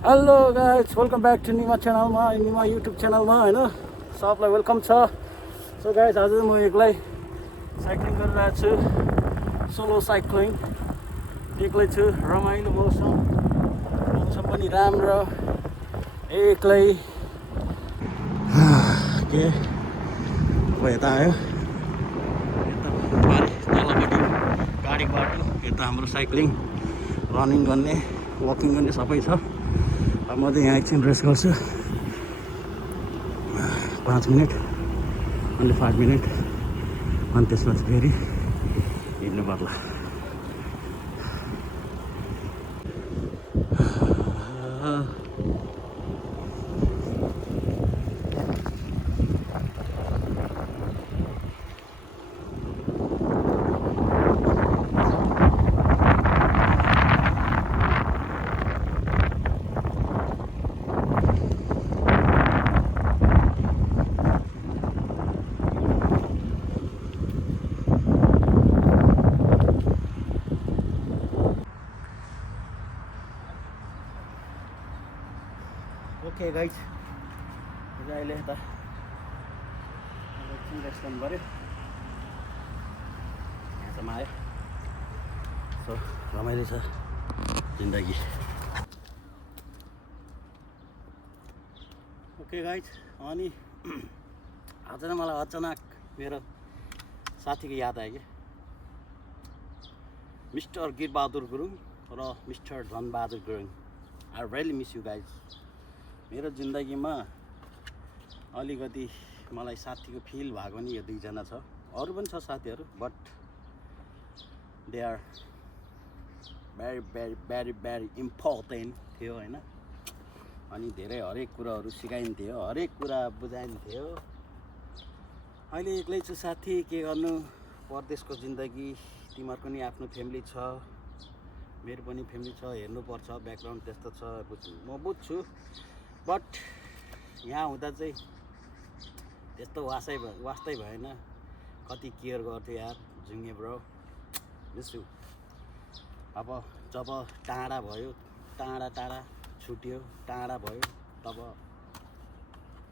Hello guys, welcome back to Nima च्यानलमा, Nima YouTube च्यानलमा होइन सबलाई वेलकम छ। सो गाइस, आज म एक्लै साइक्लिङ गरिरहेको छु, सोलो साइक्लिङ। एक्लै छु, रमाइलो मौसम पनि राम्रो, एक्लै के अब यता आयो, तलपट्टि गाडीको बाटो, यता हाम्रो साइक्लिङ रनिङ गर्ने वकिङ गर्ने सबै छ। अब म चाहिँ यहाँ एकछिन रेस्ट गर्छु, 5 मिनट, अन्ली 5 मिनट, अनि त्यसपछि फेरि हिँड्नु पर्ला। ओके गाइज, अहिले यता एकछिन रेस्ट गर्नु पऱ्यो, यहाँसम्म आयो। सो रमाइलो छ जिन्दगी। ओके गाइज, अनि आज नै मलाई अचानक मेरो साथीको याद आयो कि, मिस्टर गिरबहादुर गुरुङ र mister Dhanbahadur Gurung. I really miss you guys. मेरो जिन्दगीमा अलिकति मलाई साथीको फिल भएको नि यो दुईजना छ, अरू पनि छ साथीहरू, but they are very very very very important थियो होइन। अनि धेरै हरेक कुराहरू सिकाइन्थ्यो, हरेक कुरा बुझाइन्थ्यो। अहिले एक्लै छु साथी, के गर्नु, परदेशको जिन्दगी। तिमीहरूको नि आफ्नो फ्यामिली छ, मेरो पनि फ्यामिली छ, हेर्नुपर्छ, ब्याकग्राउन्ड त्यस्तो छ, म बुझ्छु। बट यहाँ हुँदा चाहिँ त्यस्तो वास्तै भएन। कति केयर गर्थ्यो यार, जुङ्गे ब्रो, मिस यु। अब जब टाढा भयो, टाढा छुट्यो, टाढा भयो, तब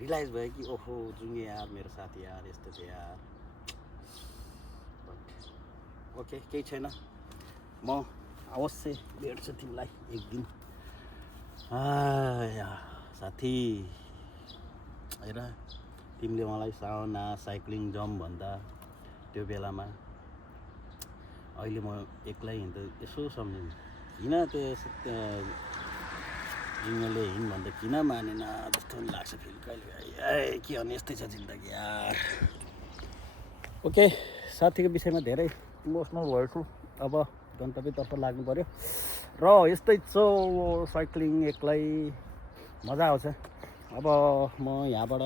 रियलाइज भयो कि ओहो जुङ्गे यार, मेरो साथी यार, यस्तो थियो यार। बट ओके, केही छैन, म अवश्य भेट्छु तिमीलाई एक दिन। साथी हेर, तिमीले मलाई साउना साइक्लिङ जाउँ भन्दा त्यो बेलामा अहिले म एक्लै हिँड्दा यसो सम्झिनु, किन त्यो जिङ्गले हिँड भन्दा किन मानेन जस्तो पनि लाग्छ फेरि कहिले। के भन्ने, यस्तै छ जिन्दगी यार। ओके, साथीको विषयमा धेरै इमोसनल भएछु। अब गन्तव्यतर्फ लाग्नु पऱ्यो र यस्तै छ साइक्लिङ, एक्लै मजा आउँछ। अब म यहाँबाट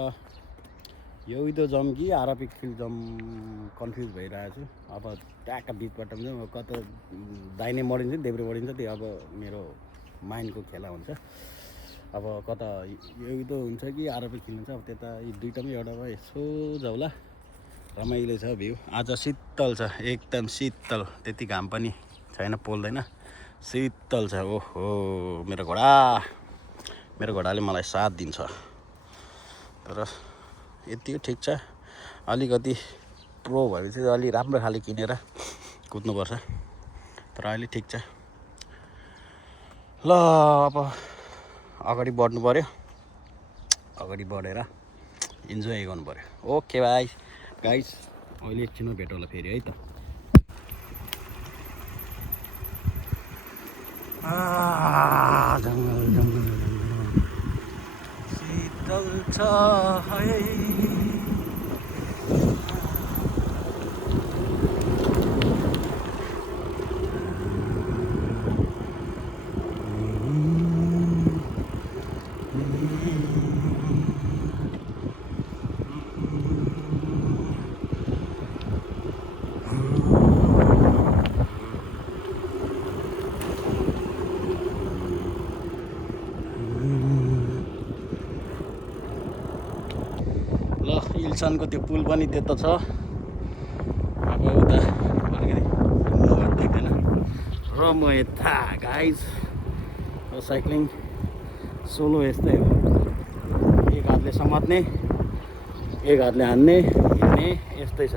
यौदो जाउँ कि आरपिक फिल्ड जाउँ कन्फ्युज भइरहेको छु। अब ट्याक्क बिचबाट पनि कता दाहिने मोडिन्छ देब्रे मोडिन्छ, त्यो अब मेरो माइन्डको खेला हुन्छ। अब कता यौदो हुन्छ कि आरपिक फिल्ड हुन्छ, अब त्यता दुइटामै एउटा भयो। यसो जाउँला, रमाइलो छ भ्यू। आज शीतल छ, एकदम शीतल, त्यति घाम पनि छैन, पोल्दैन, शीतल छ। ओहो मेरो घोडाले मलाई साथ दिन्छ। तर यति ठिक छ, अलिकति प्रो भएपछि अलि राम्रो खाले किनेर कुद्नुपर्छ। तर अहिले ठिक छ। ल अब अगाडि बढ्नु पऱ्यो, अगाडि बढेर इन्जोय गर्नु पऱ्यो। ओके बाई गाइस, अहिले एकछिनमा भेट होला फेरि है त। जङ्गल शीतल छ है। इल्सनको त्यो पुल पनि त्यता छ। अब उता अलिकति देख्दैन र म यता गाइज साइक्लिङ सोलो यस्तै हो, एक हातले समात्ने एक हातले हान्ने हिँड्ने यस्तै छ।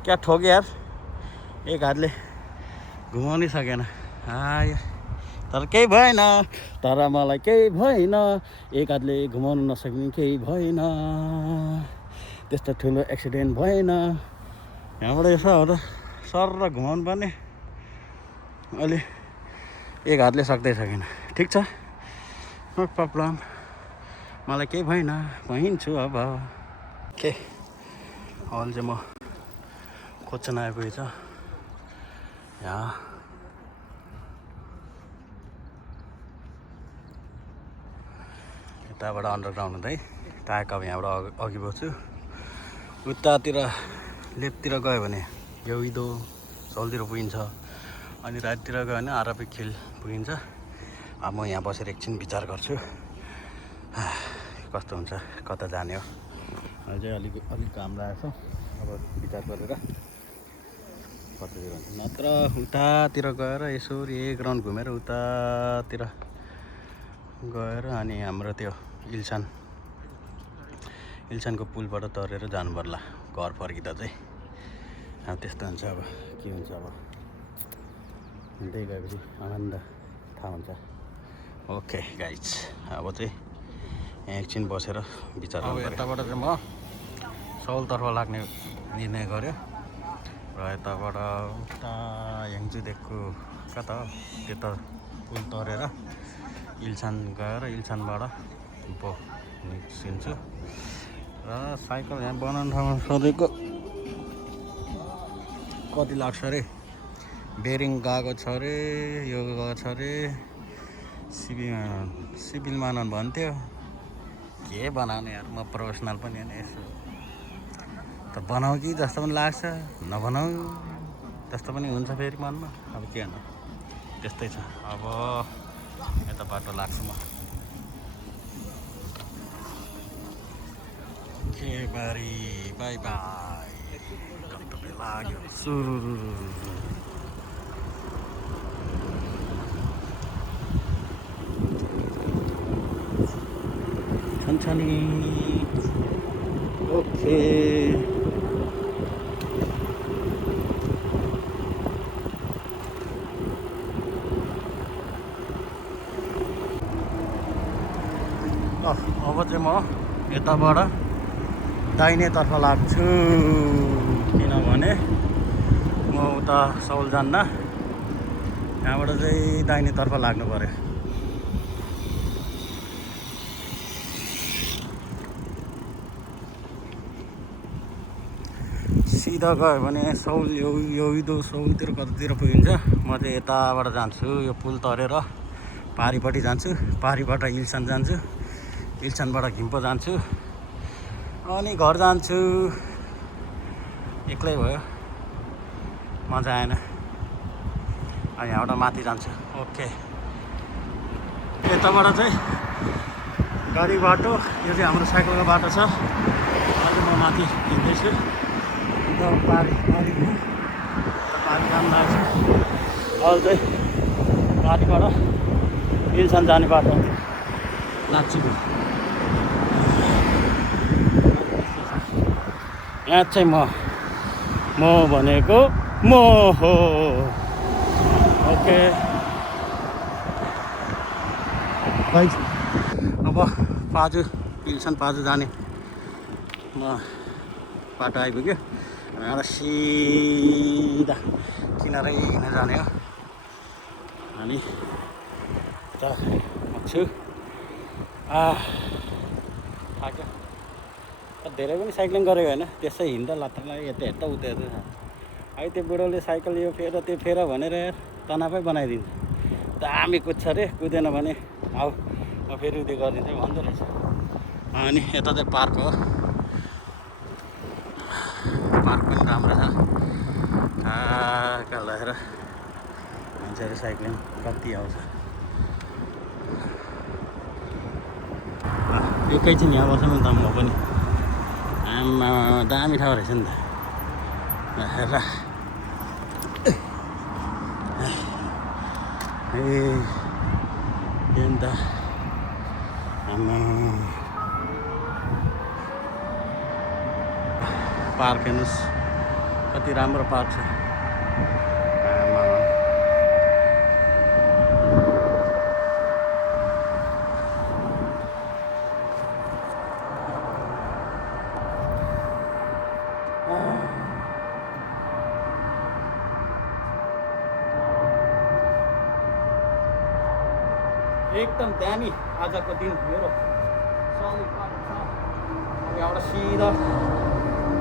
क्या ठोक्यो यार, एक हातले घुमाउनै सकेन। तर केही भएन, तर मलाई केही भएन, एक हातले घुमाउनु नसक्ने केही भएन, त्यस्तो ठुलो एक्सिडेन्ट भएन। यहाँबाट यसो हो त सर र घुमाउनु पर्ने, अहिले एक हातले सक्दै सकेन। ठिक छ, नो प्रब्लम, मलाई केही भएन, भइन्छु अब। के अहिले चाहिँ म खोज्न आइपुगेछ यहाँ। यताबाट अन्डरग्राउन्ड हुँदै टाक अब यहाँबाट अघि बढ्छु। उतातिर लेफ्टतिर गयो भने यौदो सौलतिर पुगिन्छ, अनि राइटतिर गयो भने आरपी खिल पुगिन्छ। अब म यहाँ बसेर एकछिन विचार गर्छु कस्तो हुन्छ, कता जाने हो। अहिले चाहिँ अलिक काम लागेको छ, अब विचार गरेर कतातिर हुन्छ। नत्र उतातिर गएर यसो एक राउन्ड घुमेर उतातिर गएर अनि हाम्रो त्यो इल्सानको पुलबाट तरेर जानु पर्ला घर फर्किँदा चाहिँ। अब त्यस्तो हुन्छ, अब के हुन्छ, अब हिँड्दै गएपछि आनन्द थाहा हुन्छ। ओके गाइज, अब चाहिँ एकछिन बसेर विचार गर्नु। यताबाट चाहिँ म सौलतर्फ लाग्ने निर्णय गरेँ र यताबाट उता याङचुदेखिको कता त्यता पुल तरेर इल्सान गएर इल्सानबाट निस्किन्छु। र साइकल यहाँ बनाउने ठाउँमा सोधेको कति लाग्छ अरे, बेरिङ गएको छ अरे, यो गएको छ अरे, सिभिल मानन भन्थ्यो। के बनाउने यार, म प्रोफेसनल पनि होइन, यसो त बनाऊ कि जस्तो पनि लाग्छ, नबनाऊ जस्तो पनि हुन्छ फेरि मनमा। अब के गर्नु, त्यस्तै छ। अब यता बाटो लाग्छु म के बारी, बाई बाई, गन्तव्य लाग्यो सुरु। छन्छनी ओके। अब चाहिँ म यताबाट दाहिनेतर्फ लाग्छु, किनभने म उता सौल जान्न, यहाँबाट चाहिँ दाहिनेतर्फ लाग्नु पर्यो। सिधा गयो भने सौल यौदो सौलतिर कतातिर पुगिन्छ। म चाहिँ यताबाट जान्छु, यो पुल तरेर पारीपट्टि जान्छु, पारीबाट इल्सान जान्छु, इल्सानबाट घिम्पो जान्छु, अनि घर जान्छु। एक्लै भयो, मजा आएन। अनि यहाँबाट माथि जान्छु। ओके, यताबाट चाहिँ गाडी बाटो, यो चाहिँ हाम्रो साइकलको बाटो छ। अहिले म माथि हिँड्दैछु, पारी काम लाग्छ। अहिले चाहिँ पारीबाट इल्सान जाने बाटो लाग्छु। यहाँ चाहिँ म भनेको म हो। ओके गाइस, अब पाजु इल्सान पाजु जाने म बाटो आइपुग्यो। एउटा सिधा किनारै हिँडेर जाने हो। अनि छु थाक्यो। धेरै पनि साइक्लिङ गरेको होइन, त्यसै हिँड्दा लत्तर लाग्यो, यता हेर्दा उता हेर्दा। है त्यो बुढोले साइकल यो फेर त्यो फेर भनेर तनावै बनाइदिन्छ। दामी कुद्छ अरे, कुदेन भने आऊ म फेरि त्यो गरिदिन्छु भन्दो रहेछ। अनि यता चाहिँ पार्क हो, पार्क पनि राम्रो छ। कहाँ लगाएर मान्छेहरू साइक्लिङ कति आउँछ। एकैछिन यहाँ बस्नु नि त म पनि। आमा दामी ठाउँ रहेछ नि त हेर। ए अन्त आमा पार्क हेर्नुहोस् कति राम्रो पार्क छ। एकदम दामी आजको दिन मेरो सलिड बाटो छ। अब यहाँबाट सिधा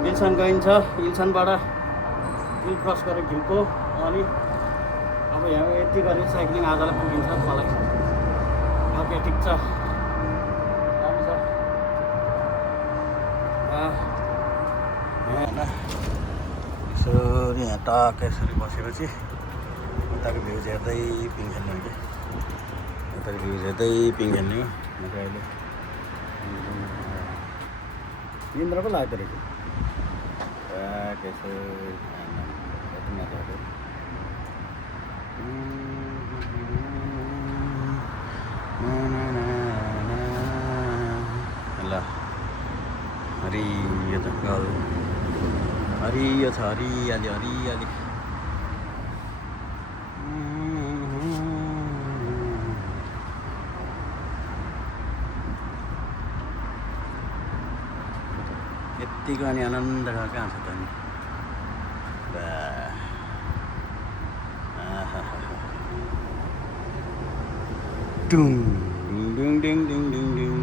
इल्सन गइन्छ, इल्सनबाट हिल क्रस गरेर घिउको, अनि अब यहाँ यति गरी साइक्लिङ आजलाई पुगिन्छ मलाई। ओके ठिक छ, दामी छ। यसरी यहाँ टक्क यसरी बसेपछि उताको भ्युज हेर्दै पिङ खेल्ने हो कि, उताको भ्युज हेर्दै पिङ खेल्ने हो। म चाहिँ अहिले निन्द्रा पो लाग्दो रहेछ। यसो कति मजा आएको ल। हरियो जङ्गल, हरियो छ, हरियाली हरियाली। यत्तिको अनि आनन्द कहाँ छ त नि। डुङ डुङ डुङ डुङ डुङ डुङ।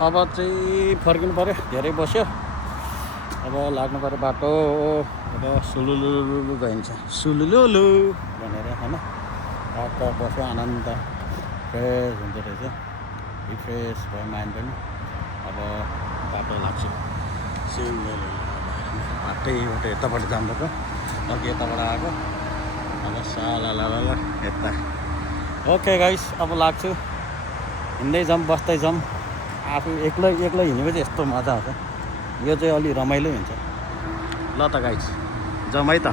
अब चाहिँ फर्किनु पऱ्यो, धेरै बस्यो। अब लाग्नु पऱ्यो बाटो। अब सुलुलुलु गइन्छ, सुलुलुलु भनेर होइन। बाटो बस्यो, आनन्द फ्रेस हुँदो रहेछ, रिफ्रेस भयो माइन्ड पनि। अब बाटो लाग्छु सिलगढी। बाटैबाट यतापट्टि जानुपर्छ, अघि यताबाट आएको। अब साला यता। ओके गाइस, अब लाग्छु। हिँड्दै जाऊँ, बस्दै जाऊँ। आफू एक्लै एक्लै हिँडेपछि यस्तो मजा आउँछ। यो चाहिँ अलि रमाइलो हुन्छ। ल त गाइस, जाऊँ है त।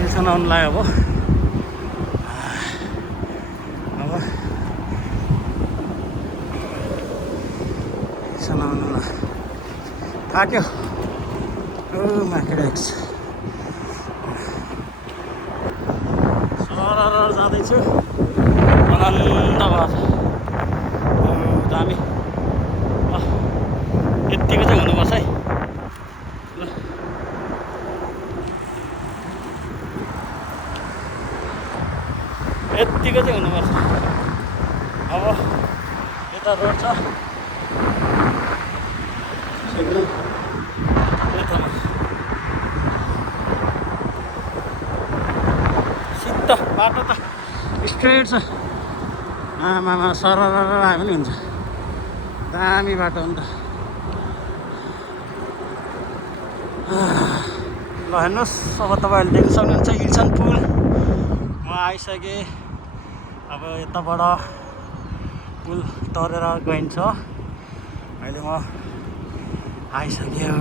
इल्सन आउनु लाग्यो अब। इल्सन आउनु ल, थाक्यो। माइक्रेक्स सरर जाँदैछु आनन्द भयो। दामी। यत्तिको चाहिँ हुनुपर्छ है। ल यत्तिको चाहिँ हुनुपर्छ। अब यता रोड छ, सिद्ध बाटो त स्ट्रेट छ। आमामा सरर आयो पनि हुन्छ। दामी बाटो हो नि त। ल हेर्नुहोस्, अब तपाईँहरूले देख्न सक्नुहुन्छ इल्सन पुल। म आइसकेँ। अब यताबाट पुल तरेर गइन्छ। अहिले म आइसक्यो।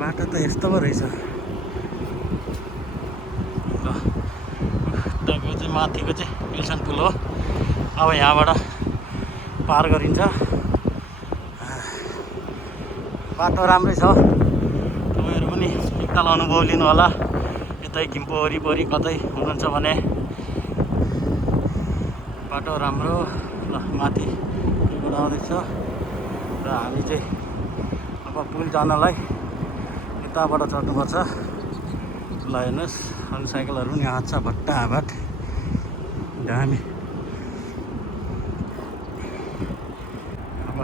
बाटो त यस्तो पो रहेछ। ल उताको चाहिँ माथिको चाहिँ विल्सन पुल हो। अब यहाँबाट पार गरिन्छ। बाटो राम्रै छ, तपाईँहरू पनि एकताल अनुभव लिनु होला। यतै घिम्पो वरिपरि कतै हुनुहुन्छ भने बाटो राम्रो। ल माथि पुलबाट आउँदैछ र हामी चाहिँ अब पुल जानलाई यताबाट चढ्नुपर्छ। ल हेर्नुहोस्, अरू साइकलहरू पनि आँट्छ भट्टाभाट दामी। अब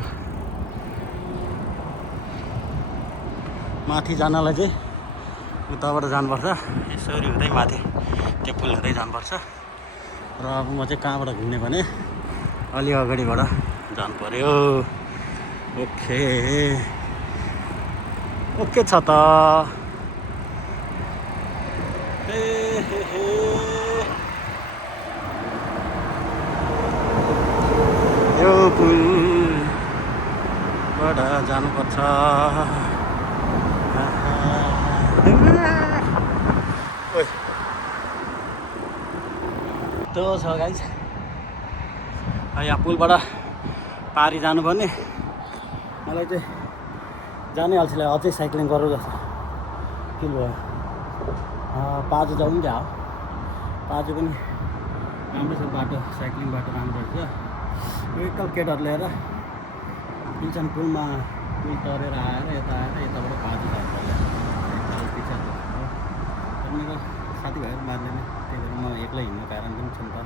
माथि जानलाई चाहिँ उताबाट जानुपर्छ, यसरी हुँदै माथि त्यो पुल हुँदै जानुपर्छ। र अब म चाहिँ कहाँबाट घुम्ने भने अलि अगाडिबाट जानु पर्यो। ओके छ त। यो पुलबाट जानुपर्छ। त्यो छ गाइस, यहाँ पुलबाट पारी जानुपर्ने। मलाई चाहिँ जानै अल्छी लाग्यो, अझै साइक्लिङ गरौँ जस्तो फिल भयो। पाजु जाउँ क्या हो, पाजु पनि राम्रो छ बाटो, साइक्लिङ बाटो राम्रो रहेछ। एकताल केटाहरू ल्याएर विल्सन पुलमा पुल तरेर आएर यताबाट पाजु जानु पर्यो। मेरो साथीभाइहरू मार्दैन, त्यही भएर म एक्लै हिँड्ने कारण पनि छ नि त।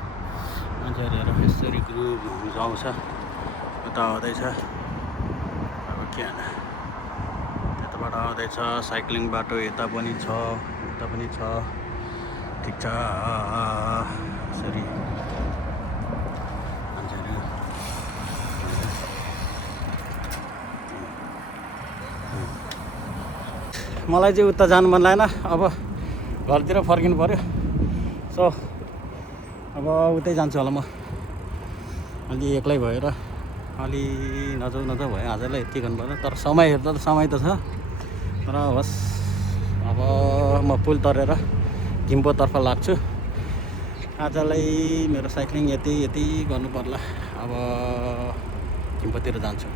मान्छेहरू हेर यसरी ग्रुप आउँछ, उता आउँदैछ। अब के त्यताबाट आउँदैछ साइक्लिङ बाटो, यता पनि छ उता पनि छ। ठिक छ, यसरी मान्छेहरू। मलाई चाहिँ उता जानु मन लागेन, अब घरतिर फर्किनु पर्यो। सो अब उतै जान्छु होला म। अलि एक्लै भएर अलि नजाउ भयो आजलाई, यति गर्नु पर्यो। तर समय हेर्दा त समय त छ, तर होस् अब म पुल तरेर घिम्पोतर्फ लाग्छु। आजलाई मेरो साइक्लिङ यति गर्नु पर्ला। अब घिम्पोतिर जान्छु।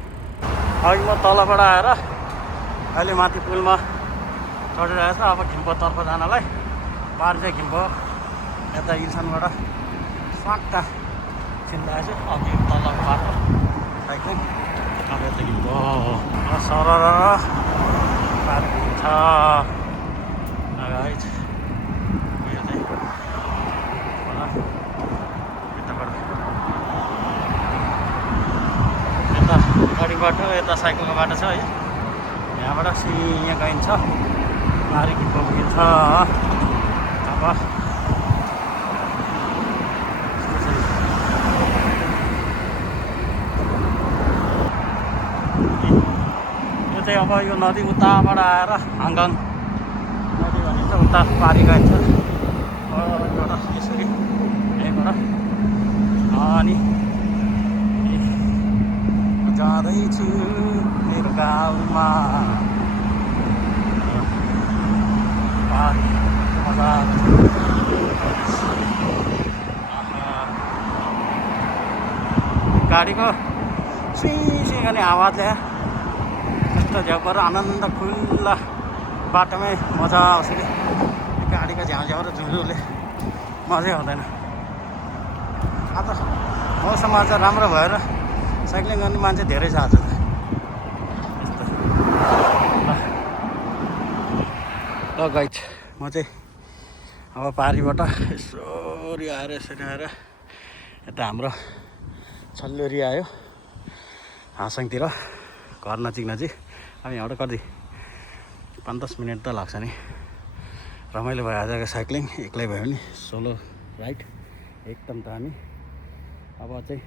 अघि म तलबाट आएर अहिले माथि पुलमा चढिरहेको छ। अब घिम्पोतर्फ जानलाई पार चाहिँ घिम्पो यता इल्सनबाट स्वाट्ट छिन्दाएछु। अघि तलको बाटो साइक्लिङ, अब यता घिम्पो सरर पार हुन्छ। यो चाहिँ यताबाट यता गाडी बाटो, यता साइकलको बाटो छ है। यहाँबाट यहाँ गइन्छ, पारी घिम्पो पुगिन्छ। अब यो चाहिँ अब यो नदी उताबाट आएर हाङगाङ नदी भनिन्छ, उता पारी गइन्छ। एउटा यसरी यहीँबाट अनि जाँदैछु मेरो गाउँमा। मजा गाडीको सुई गर्ने आवाजले यस्तो झ्याउपर आनन्द खुल्ला बाटोमै मजा आउँछ कि गाडीको झ्याउ र झुरुले मजै आउँदैन। आज मौसम आज राम्रो भएर साइक्लिङ गर्ने मान्छे धेरै छ आज। यस्तो ल गाइज, म चाहिँ अब पारीबाट यसरी आएर यता हाम्रो छल्लोरी आयो हाँसङतिर, घर नजिक। अब यहाँबाट कति 5-10 मिनट त लाग्छ नि। रमाइलो भयो आजको साइक्लिङ, एक्लै भयो नि, सोलो राइड एकदम दामी। अब चाहिँ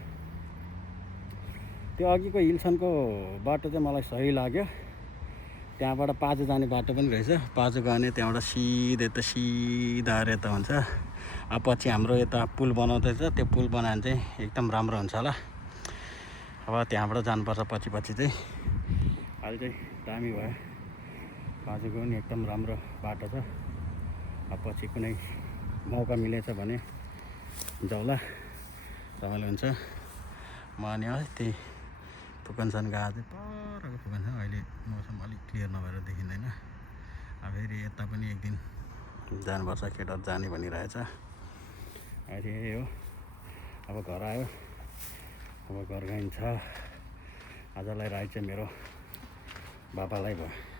त्यो अघिको हिल्सनको बाटो चाहिँ मलाई सही लाग्यो। त्यहाँबाट पाजु जाने बाटो पनि रहेछ। पाजु गयो भने त्यहाँबाट सिधै त सिधा यता हुन्छ। अब पछि हाम्रो यता पुल बनाउँदैछ, त्यो पुल बनायो भने चाहिँ एकदम राम्रो हुन्छ होला। अब त्यहाँबाट जानुपर्छ पछि चाहिँ। अहिले चाहिँ दामी भयो, पाजुको पनि एकदम राम्रो बाटो छ। अब पछि कुनै मौका मिलेछ भने जाउँला रमाइलो हुन्छ। म अनि त्यही पुकनसन गएको चाहिँ परको पुकनसन। अहिले मौसम अलिक क्लियर नभएर देखिँदैन। अब फेरि यता पनि एक दिन जानुपर्छ, केटाहरू जाने भनिरहेछ। अहिले यही हो, अब घर आयो, अब घर गइन्छ। आजलाई राइड चाहिँ मेरो बाबालाई भयो।